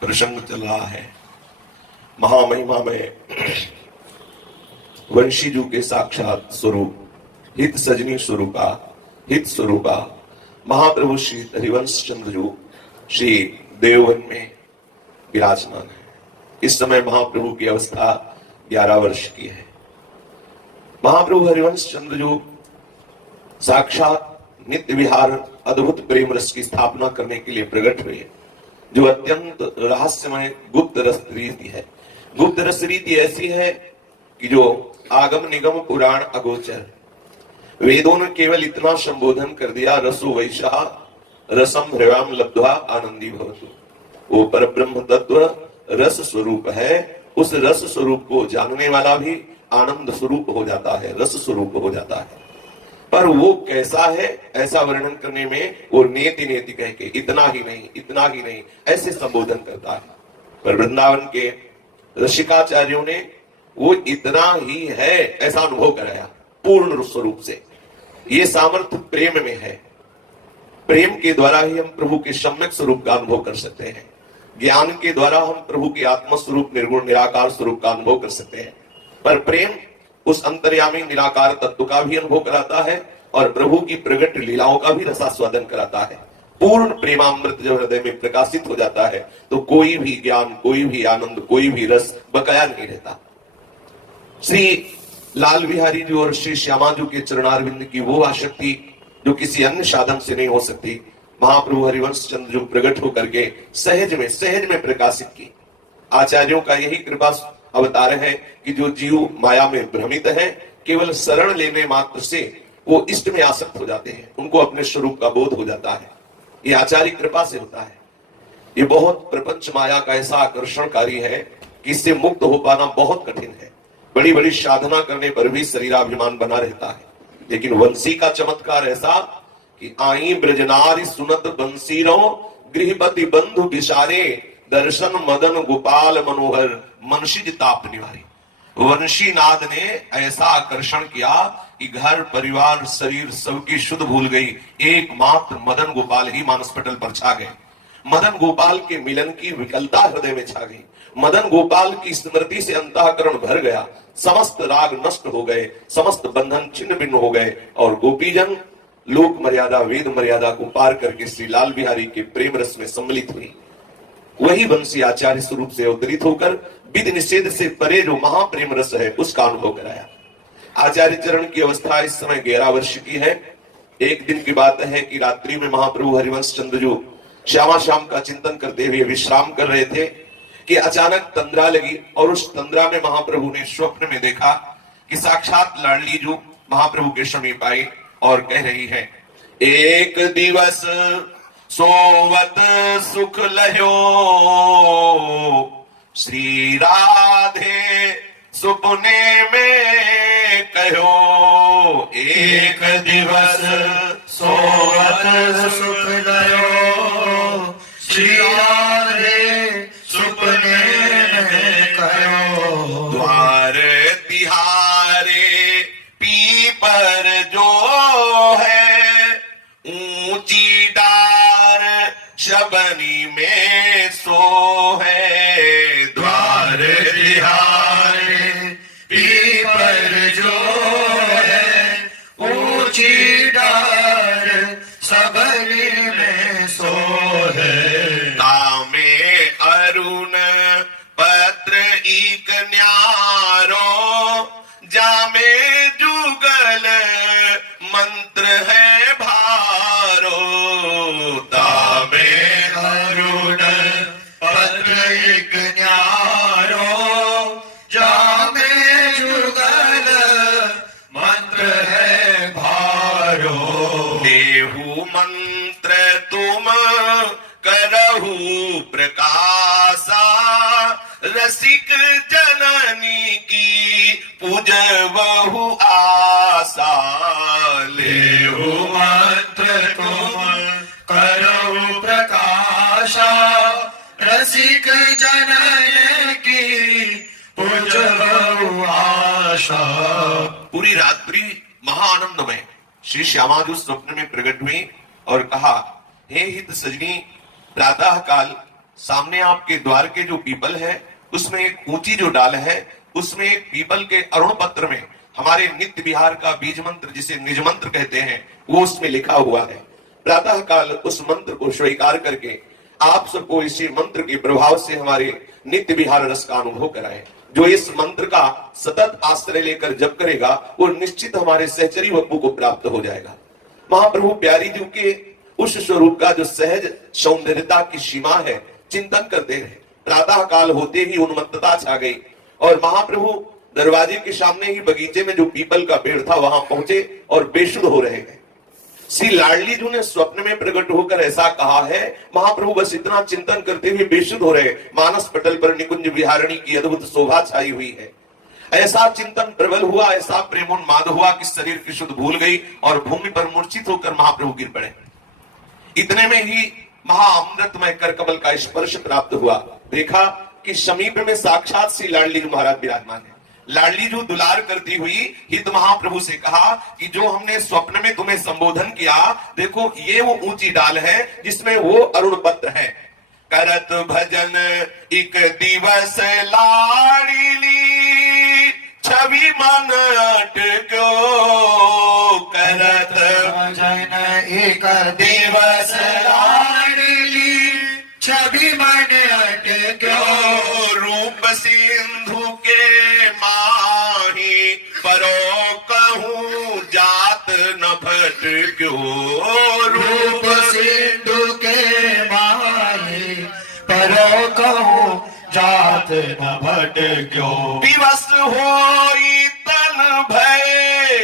प्रसंग चल रहा है। महामहिमा में वंशीजू के साक्षात स्वरूप हित सजनी स्वरूपा हित स्वरूपा महाप्रभु श्री हरिवंश चंद्रजू श्री देववन में विराजमान है। इस समय महाप्रभु की अवस्था 11 वर्ष की है। महाप्रभु हरिवंश चंद्रजू साक्षात नित्य विहार अद्भुत प्रेम रस की स्थापना करने के लिए प्रकट हुए, जो अत्यंत रहस्यमय गुप्त रस रीति है। गुप्त रस रीति ऐसी है कि जो आगम निगम पुराण अगोचर, वेदों ने केवल इतना संबोधन कर दिया, रसो वैशा रसम हृदयम लब्ध्वा आनंदी भवतु। वो परब्रह्म तत्व रस स्वरूप है। उस रस स्वरूप को जानने वाला भी आनंद स्वरूप हो जाता है, रस स्वरूप हो जाता है। पर वो कैसा है ऐसा वर्णन करने में वो नेति नेति कह के इतना ही नहीं, इतना ही नहीं ऐसे संबोधन करता है। पर वृंदावन के रसिकाचार्यों ने वो इतना ही है ऐसा अनुभव कराया पूर्ण स्वरूप से। ये सामर्थ्य प्रेम में है। प्रेम के द्वारा ही हम प्रभु के सम्यक स्वरूप का अनुभव कर सकते हैं। ज्ञान के द्वारा हम प्रभु के आत्म स्वरूप निर्गुण निराकार स्वरूप का अनुभव कर सकते हैं। पर प्रेम उस अंतर्यामी निराकार तत्व का भी अनुभव कराता है और प्रभु की प्रकट लीलाओं का भी रसास्वादन कराता है। पूर्ण प्रेमामृत जब हृदय में प्रकाशित हो जाता है तो कोई भी ज्ञान, कोई भी आनंद, कोई भी रस बकाया नहीं रहता। श्री लाल बिहारी जी और श्री श्यामा जी के चरणारविंद की वो आसक्ति जो किसी अन्य साधन से नहीं हो सकती, महाप्रभु हरिवंश चंद्र जो प्रकट होकर के सहज में प्रकाशित की। आचार्यों का यही कृपा अवतार है कि जो जीव माया में भ्रमित है, केवल शरण लेने मात्र से वो इष्ट में आसक्त हो जाते हैं, उनको अपने स्वरूप का बोध हो जाता है। ये आचार्य कृपा से होता है। ये बहुत प्रपंच माया का ऐसा आकर्षणकारी है कि इससे मुक्त हो पाना बहुत कठिन है। बड़ी बड़ी साधना करने पर भी शरीराभिमान बना रहता है। लेकिन वंशी का चमत्कार ऐसा कि आई ब्रजनारी सुनत बंसीरो गृहपति बंधु विसारे दर्शन मदन गोपाल मनोहर मनसिज ताप निवारी। वंशी नाद ने ऐसा आकर्षण किया कि घर परिवार शरीर सबकी शुद्ध भूल गई, एकमात्र मदन गोपाल ही मानस पटल पर छा गए। मदन गोपाल के मिलन की विकलता हृदय में छा गई। मदन गोपाल की स्मृति से अंतःकरण भर गया। समस्त राग नष्ट हो गए, समस्त बंधन छिन्न भिन्न हो गए और गोपीजन लोक मर्यादा वेद मर्यादा को पार करके श्री लाल बिहारी के प्रेम रस में सम्मिलित हुई। वही वंशी आचार्य स्वरूप से अवतरित होकर विधि निषेध से परे जो महाप्रेम रस है उसका अनुभव कराया। आचार्य चरण की अवस्था इस समय 11 वर्ष की है। एक दिन की बात है कि रात्रि में महाप्रभु हरिवंश चंद्र जो श्यामा श्याम का चिंतन करते हुए विश्राम कर रहे थे कि अचानक तंद्रा लगी और उस तंद्रा में महाप्रभु ने स्वप्न में देखा कि साक्षात लाडली जो महाप्रभु के समीप आई और कह रही है, एक दिवस सोवत सुख लह्यो श्री राधे सुपने में कहो। एक दिवस सोवत सुख लह्यो श्री राधे सुपने में कहो। द्वार तिहारे पीपर जो है ऊंची डार शबनी में सो है। द्वार तिहारे पीपर जो है ऊंची डार सबनी में सो है। तामे अरुण पत्र एक न्यारो जामे जुगल मंत्र है भारो। तामे अरुण पत्र एक न्यारो जामे जुगल मंत्र है भारो। देहु मंत्र तुम करहु प्रकाशा रसिक जननी की पूजबहु आशा। लेहु मंत्र तुम करहु प्रकाशा रसिक जननी की पूजबहु आशा। पूरी रात्रि महाआनंद में श्री श्यामा जो स्वप्न में प्रकट हुई और कहा, हे हित सजनी, प्रातः काल सामने आपके द्वार के जो पीपल है उसमें एक ऊंची जो डाल है उसमें एक पीपल के अरुण पत्र में हमारे नित्य विहार का बीज मंत्र जिसे निज मंत्र कहते हैं वो उसमें लिखा हुआ है। प्रातः काल उस मंत्र को स्वीकार करके आप सबको इसी मंत्र के प्रभाव से हमारे नित्य विहार रस का अनुभव कराएं। जो इस मंत्र का सतत आश्रय लेकर जप करेगा वो निश्चित हमारे सहचरी बप्पू को प्राप्त हो जाएगा। महाप्रभु प्यारी जी के उस स्वरूप का जो सहज सौंदर्यता की सीमा है चिंतन करते रहे। प्रातः काल होते ही उन्मत्तता छा गई और महाप्रभु दरवाजे के सामने ही बगीचे में जो पीपल का पेड़ था वहां पहुंचे और बेशुद्ध हो रहे हैं। श्री लाडली जी ने स्वप्न में प्रकट होकर ऐसा कहा है, महाप्रभु बस इतना चिंतन करते हुए बेशुद्ध हो रहे। मानस पटल पर निकुंज विहारिणी की अद्भुत शोभा छाई हुई है। ऐसा चिंतन प्रबल हुआ, ऐसा प्रेमोन्माद हुआ कि शरीर की शुद्ध भूल गई और भूमि पर मूर्छित होकर महाप्रभु गिर पड़े। इतने में ही महाअमृतमय कर कमल का स्पर्श प्राप्त हुआ। देखा कि समीप में साक्षात श्री लाडली जी महाराज विराजमान है। लाडली जो दुलार करती हुई हित महाप्रभु से कहा कि जो हमने स्वप्न में तुम्हें संबोधन किया, देखो ये वो ऊंची डाल है जिसमें वो अरुण पत्र है। करत भजन एक दिवस लाडली छवि मन अटक्यो, करत भजन एक दिवस लाडली छवि मन अटक्यो, रूप सिंधु के माही परो कहूँ जात न भटक्यो, रूप सिंधु के माही परो कहूँ जात न भटक्यो, दिवस होई तन भय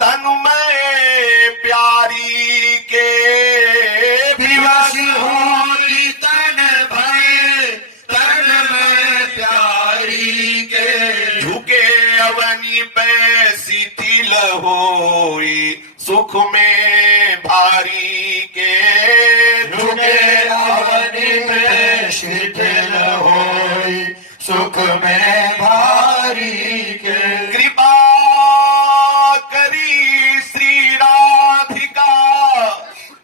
तन्मय प्यारी के, दिवस होई तन भय तन्मय प्यारी के, झुके अवनी पे शिथिल होई सुख में भारी के, झुके अवनि पे शिथिल होई सुख में भारी के, कृपा करी श्री राधिका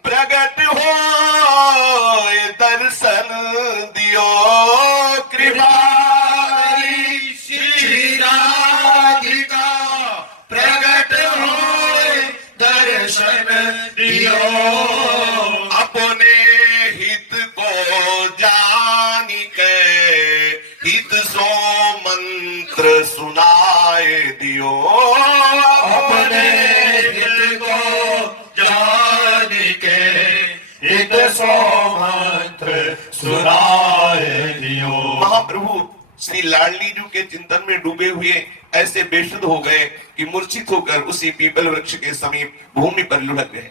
प्रगट हो दर्शन दियो, कृपा करी श्री राधिका प्रगट होए दर्शन दियो, अपने हित को जानी के हित सो मंत्र सुनाए दियो, अपने हित को जान के हित सो मंत्र सुनाए दियो। महाप्रभु श्री लाडली जी के चिंतन में डूबे हुए ऐसे बेशुद्ध हो गए कि मूर्छित होकर उसी पीपल वृक्ष के समीप भूमि पर लुढ़क गए।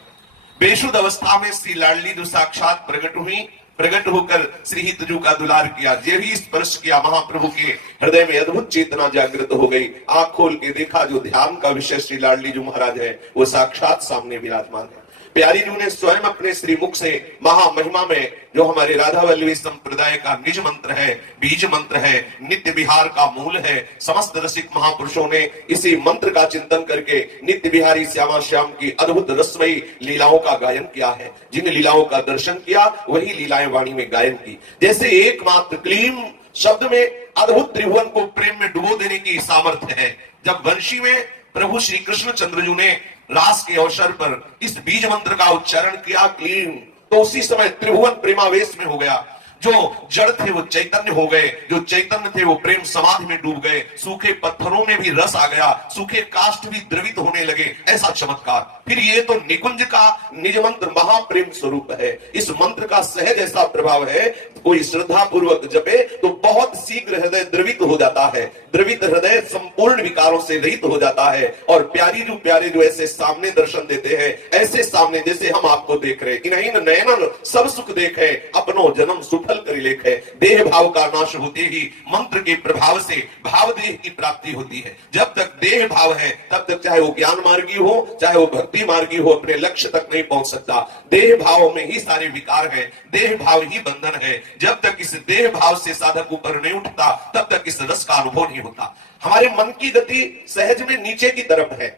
बेशुद्ध अवस्था में श्री लाडली जो साक्षात प्रकट हुई, प्रकट होकर श्री हितजू का दुलार किया। जे भी स्पर्श किया महाप्रभु के हृदय में अद्भुत चेतना जागृत हो गई। आंख खोल के देखा जो ध्यान का विषय श्री लाडली जो महाराज है वो साक्षात सामने विराजमान है। प्यारी जी ने स्वयं अपने श्री मुख से महामहिमा में जो हमारे राधा वल्लभी संप्रदाय का निज मंत्र है, बीज मंत्र है, नित्य विहार का मूल है, समस्त रसिक महापुरुषों ने इसी मंत्र का चिंतन करके नित्य विहारी श्यामा श्याम की अद्भुत रसमयी लीलाओं का गायन किया है। जिन लीलाओं का दर्शन किया वही लीलाएं वाणी में गायन की। जैसे एकमात्र क्लीम शब्द में अद्भुत त्रिभुवन को प्रेम में डुबो देने की सामर्थ्य है। जब वंशी में प्रभु श्री कृष्ण चंद्रजू ने रास के अवसर पर इस बीज मंत्र का उच्चारण किया क्लीम, तो उसी समय त्रिभुवन प्रेमावेश में हो गया। जो जड़ थे वो चैतन्य हो गए, जो चैतन्य थे वो प्रेम समाधि में डूब गए। सूखे पत्थरों में भी रस आ गया, सूखे काष्ठ भी द्रवित होने लगे। ऐसा चमत्कार। फिर ये तो निकुंज का निज मंत्र महाप्रेम स्वरूप है। इस मंत्र का सहज ऐसा प्रभाव है, कोई श्रद्धा पूर्वक जपे तो बहुत शीघ्र हृदय द्रवित हो जाता है। द्रवित हृदय संपूर्ण विकारों से रहित हो जाता है। और प्यारी जो प्यारे जो ऐसे सामने दर्शन देते हैं, ऐसे सामने जैसे हम आपको देख रहे, इन्हीं नयनन सब सुख देखे, अपनो जन्म सुफल करी लेखे। देह भाव का नाश होते ही मंत्र के प्रभाव से भाव देह की प्राप्ति होती है। जब तक देह भाव है तब तक चाहे वो ज्ञान मार्गी हो, चाहे वो भक्ति मार्गी हो, अपने लक्ष्य तक नहीं पहुंच सकता। देह भाव में ही सारे विकार हैं, देह भाव ही बंधन है। जब तक इस देह भाव से साधक ऊपर नहीं उठता तब तक इस रस का अनुभव नहीं होता। हमारे मन की गति सहज में नीचे की तरफ है।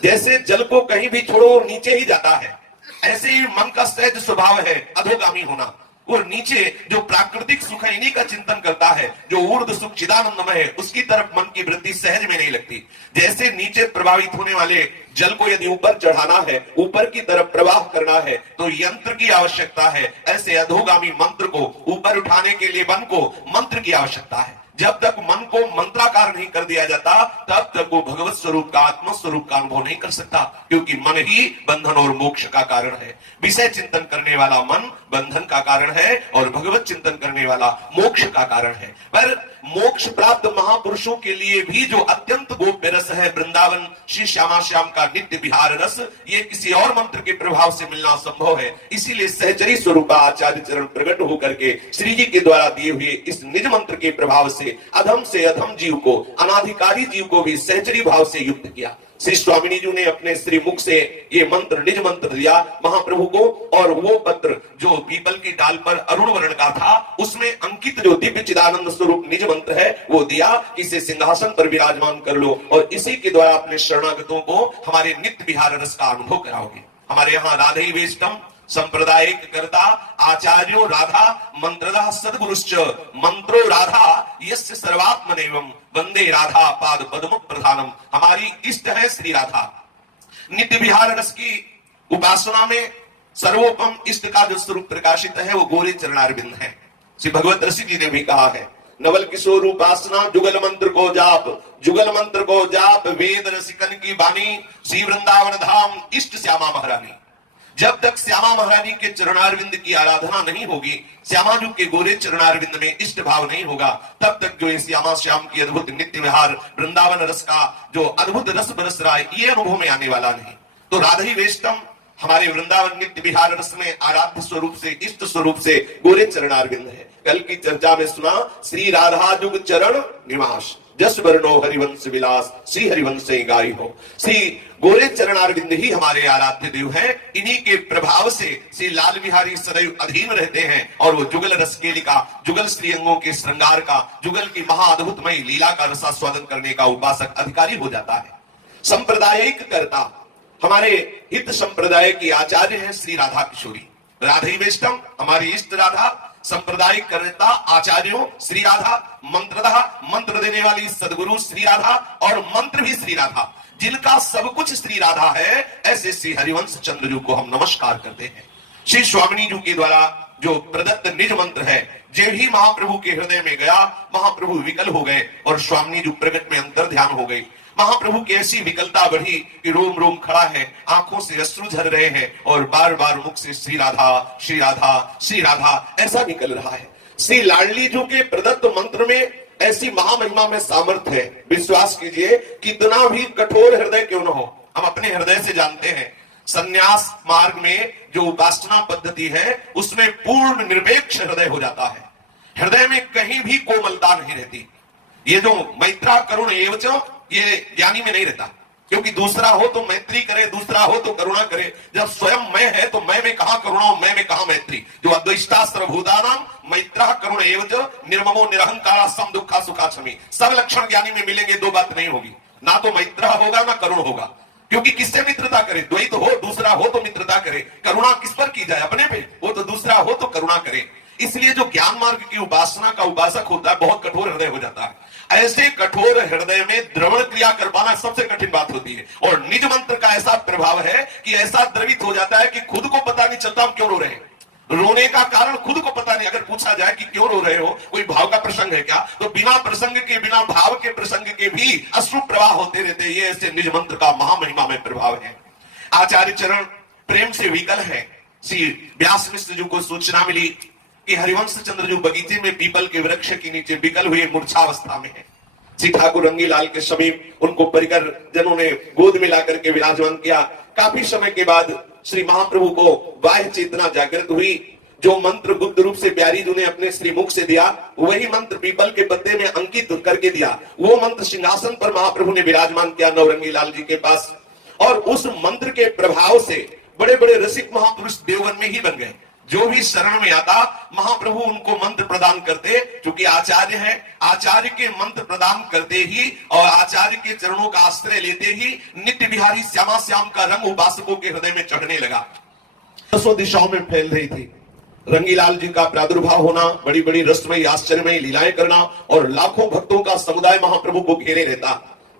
जैसे जल को कहीं भी छोड़ो नीचे ही जाता है, ऐसे ही मन का सहज स्वभाव है अधोगामी होना। वो नीचे जो प्राकृतिक सुख है इन्हीं का चिंतन करता है। जो ऊर्ध्व सुख चिदानंदमय है उसकी तरफ मन की वृत्ति सहज में नहीं लगती। जैसे नीचे प्रभावित होने वाले जल को यदि ऊपर चढ़ाना है, ऊपर की तरफ प्रवाह करना है तो यंत्र की आवश्यकता है, ऐसे अधोगामी मंत्र को ऊपर उठाने के लिए मन को मंत्र की आवश्यकता है। जब तक मन को मंत्राकार नहीं कर दिया जाता तब तक वो भगवत स्वरूप का, आत्म स्वरूप का अनुभव नहीं कर सकता, क्योंकि मन ही बंधन और मोक्ष का कारण है। विषय चिंतन करने वाला मन बंधन का कारण है और भगवत चिंतन करने वाला मोक्ष का कारण है। पर मोक्ष प्राप्त महापुरुषों के लिए भी जो अत्यंत गोप्य रस है वृंदावन श्री श्यामा श्याम का नित्य विहार रस, ये किसी और मंत्र के प्रभाव से मिलना संभव है। इसीलिए सहचरी स्वरूप आचार्य चरण प्रकट होकर के श्री जी के द्वारा दिए हुए इस निज मंत्र के प्रभाव से अधम जीव को, अनाधिकारी जीव को भी सहचरी भाव से युक्त किया। श्री स्वामिनी जी ने अपने श्री मुख से ये मंत्र, निज मंत्र दिया महाप्रभु को, और वो पत्र जो पीपल की डाल पर अरुण वर्ण का था उसमें अंकित जो दिव्य चिदानंद स्वरूप निज मंत्र है वो दिया, इसे सिंहासन पर विराजमान कर लो और इसी के द्वारा अपने शरणागतों को हमारे नित्य विहार रस का अनुभव कराओगे। हमारे यहाँ राधे वेष्टम संप्रदायिक कर्ता आचार्यो राधा मंत्रदा सद्गुरुश्च मंत्रो राधा यस्य सर्वात्मनेवम वंदे राधा पाद पद्म प्रधानम। हमारी इष्ट है श्री राधा। नित्य विहार रस की उपासना में सर्वोपम इष्ट का जो स्वरूप प्रकाशित है वो गोरे चरणारविंद है। श्री भगवत रसिक जी ने भी कहा है, नवल किशोर उपासना जुगल मंत्र को जाप, जुगल मंत्र को जाप वेद रसिकन की बानी, श्री वृंदावन धाम इष्ट श्यामा महारानी। जब तक श्यामा महारानी के चरणारविंद की आराधना नहीं होगी, श्यामाजू के गोरे चरणारविंद में इष्ट भाव नहीं होगा, तब तक जो श्यामा श्याम की अद्भुत नित्य विहार वृंदावन रस का जो अद्भुत रस बरस रहा है ये अनुभव में आने वाला नहीं। तो राधे वेष्टम हमारे वृंदावन नित्य विहार रस में आराध्य स्वरूप से, इष्ट स्वरूप से गोरे चरणारविंद है। कल की चर्चा में सुना श्री राधा जुग चरण निवास, जस वर्णो हरिवंश विलास, श्री हरिवंश गाई हो। श्री गोरे चरणारविंद ही हमारे आराध्य देव हैं। इन्हीं के प्रभाव से श्री लाल बिहारी सदैव अधीन रहते हैं और वो जुगल रस केलिका, जुगल श्रीअंगों के श्रृंगार का, जुगल की महाअद्भुतमय लीला का रसास्वादन करने का उपासक अधिकारी हो जाता है। संप्रदायिक कर्ता हमारे हित संप्रदाय की आचार्य है श्री राधा किशोरी। राधे वेष्टम हमारी इष्ट राधा, संप्रदायिक कर्ता आचार्यों श्री राधा, मंत्रदा मंत्र देने वाली सदगुरु श्री राधा और मंत्र भी श्री राधा, जिनका सब कुछ श्री राधा है, ऐसे श्री हरिवंश चंद्र जी को हम नमस्कार करते हैं। श्री स्वामिनी जी के द्वारा जो प्रदत्त निज मंत्र है, जो ही महाप्रभु के हृदय में गया महाप्रभु विकल हो गए और स्वामिनी जी प्रगट में अंतर ध्यान हो गई। महाप्रभु की ऐसी विकलता बढ़ी कि रोम रोम खड़ा है, आंखों से अश्रु झर रहे हैं और बार बार मुख से श्री राधा श्री राधा श्री राधा ऐसा निकल रहा है। श्री लाडली जी के प्रदत्त मंत्र में ऐसी महामहिमा में सामर्थ्य है, विश्वास कीजिए कितना भी कठोर हृदय क्यों न हो, हम अपने हृदय से जानते हैं संन्यास मार्ग में जो उपासना पद्धति है उसमें पूर्ण निरपेक्ष हृदय हो जाता है। हृदय में कहीं भी कोमलता नहीं रहती। ये जो मैत्रा करुण एवच ये ज्ञानी में नहीं रहता, क्योंकि दूसरा हो तो मैत्री करे, दूसरा हो तो करुणा करे। जब स्वयं मैं है तो मैं में कहां करुणा, मैं में कहां मैत्री। जो अद्वैष्टा सर्वभूतानाम मैत्रा करुण एवच निर्ममो निरहंकारा सम दुखा सुखा क्षमी। सब लक्षण ज्ञानी में मिलेंगे, दो बात नहीं होगी, ना तो मैत्रा होगा ना करुण होगा। क्योंकि किससे मित्रता करे, द्वैत हो, दूसरा हो तो मित्रता करे। करुणा किस पर की जाए, अपने पे, वो तो दूसरा हो तो करुणा करे। इसलिए जो ज्ञान मार्ग की उपासना का उपासक होता है बहुत कठोर हृदय हो जाता है। ऐसे कठोर हृदय में द्रवण क्रिया कर पाना सबसे कठिन बात होती है। और निज मंत्र का ऐसा प्रभाव है कि ऐसा द्रवित हो जाता है कि खुद को पता नहीं चलता हम क्यों रो रहे हैं। रोने का कारण खुद को पता नहीं। अगर पूछा जाए कि क्यों रो रहे हो, कोई भाव का प्रसंग है क्या, तो बिना प्रसंग के, बिना भाव के प्रसंग के भी अश्रु प्रवाह होते रहते। ये ऐसे निज मंत्र का महामहिमा में प्रभाव है। आचार्य चरण प्रेम से विकल है। श्री व्यास मिश्र जी को सूचना मिली कि हरिवंश चंद्र जो बगीचे में पीपल के वृक्ष के नीचे विकल हुए मूर्छावस्था में है। श्री ठाकुर रंगीलाल के समीप उनको परिकर जनों ने गोद में लाकर के विराजमान किया। काफी समय के बाद श्री महाप्रभु को बाह्य चेतना जागृत हुई। जो मंत्र गुप्त रूप से प्यारी जी ने अपने श्री मुख से दिया, वही मंत्र पीपल के पत्ते में अंकित करके दिया। वो मंत्र सिंहासन पर महाप्रभु ने विराजमान किया नवरंगीलाल जी के पास। और उस मंत्र के प्रभाव से बड़े बड़े रसिक महापुरुष देववन में ही बन गए। जो भी शरण में आता महाप्रभु उनको मंत्र प्रदान करते, क्योंकि आचार्य है। आचार्य के मंत्र प्रदान करते ही और आचार्य के चरणों का आश्रय लेते ही नित्य बिहारी श्यामा श्याम का रंग उपासकों के हृदय में चढ़ने लगा। दसों दिशाओं में फैल रही थी। रंगीलाल जी का प्रादुर्भाव होना, बड़ी बड़ी रसमयी आश्चर्यमयी लीलाएं करना और लाखों भक्तों का समुदाय महाप्रभु को घेरे रहता।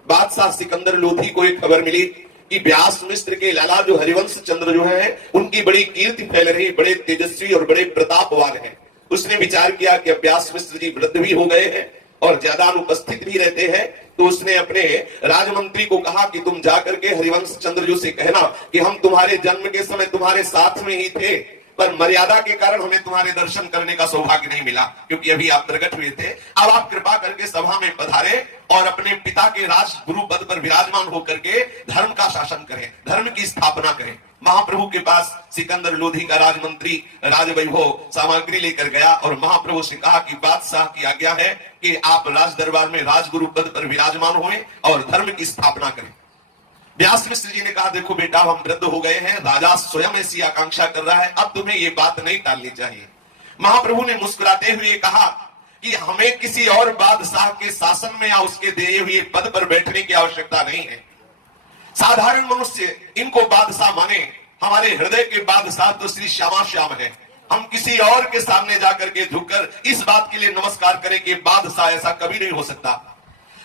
बादशाह सिकंदर लोधी को एक खबर मिली कि व्यास मिश्र के लाला जो हरिवंश चंद्र जो है उनकी बड़ी कीर्ति फैल रही, बड़े तेजस्वी और बड़े प्रतापवान है। उसने विचार किया कि अब व्यास मिश्र जी वृद्ध भी हो गए हैं और ज्यादा अनुपस्थित भी रहते हैं, तो उसने अपने राजमंत्री को कहा कि तुम जाकर के हरिवंश चंद्र जी से कहना कि हम तुम्हारे जन्म के समय तुम्हारे साथ में ही थे, पर मर्यादा के कारण हमें तुम्हारे दर्शन करने का सौभाग्य नहीं मिला, क्योंकि अभी आप प्रकट हुए थे। अब आप कृपा करके सभा में पधारे और अपने पिता के राजगुरु पद पर विराजमान होकर के धर्म का शासन करें, धर्म की स्थापना करें। महाप्रभु के पास सिकंदर लोधी का राजमंत्री राजवैभव सामग्री लेकर गया और महाप्रभु से कहा कि बादशाह की आज्ञा है कि आप राज दरबार में राजगुरु पद पर विराजमान हुए और धर्म की स्थापना करें। व्यास मिश्र जी ने कहा, देखो बेटा, हम वृद्ध हो गए हैं, राजा स्वयं ऐसी आकांक्षा कर रहा है, अब तुम्हें ये बात नहीं टालनी चाहिए। महाप्रभु ने मुस्कुराते हुए कहा कि हमें किसी और बादशाह के शासन में या उसके दिए हुए पद पर बैठने की आवश्यकता नहीं है। साधारण मनुष्य इनको बादशाह माने, हमारे हृदय के बादशाह तो श्री श्यामा श्याम है। हम किसी और के सामने जाकर के झुककर इस बात के लिए नमस्कार करें कि बादशाह, ऐसा कभी नहीं हो सकता।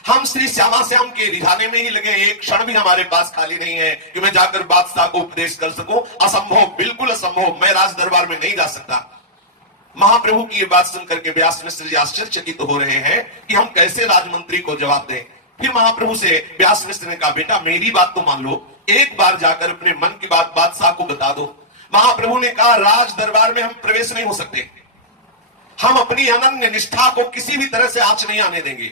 हम श्री श्यामा श्याम के रिझाने में ही लगे, एक क्षण भी हमारे पास खाली नहीं है कि मैं जाकर बादशाह को उपदेश कर सकूं। असंभव, बिल्कुल असंभव, मैं राज दरबार में नहीं जा सकता। महाप्रभु की ये बात सुनकर के व्यास मिश्र जी आश्चर्यचकित हो रहे हैं कि हम कैसे राजमंत्री को जवाब दें। फिर महाप्रभु से व्यास मिश्र ने कहा, बेटा मेरी बात तो मान लो, एक बार जाकर अपने मन की बात बादशाह को बता दो। महाप्रभु ने कहा, राज दरबार में हम प्रवेश नहीं हो सकते, हम अपनी अनन्य निष्ठा को किसी भी तरह से आंच नहीं आने देंगे।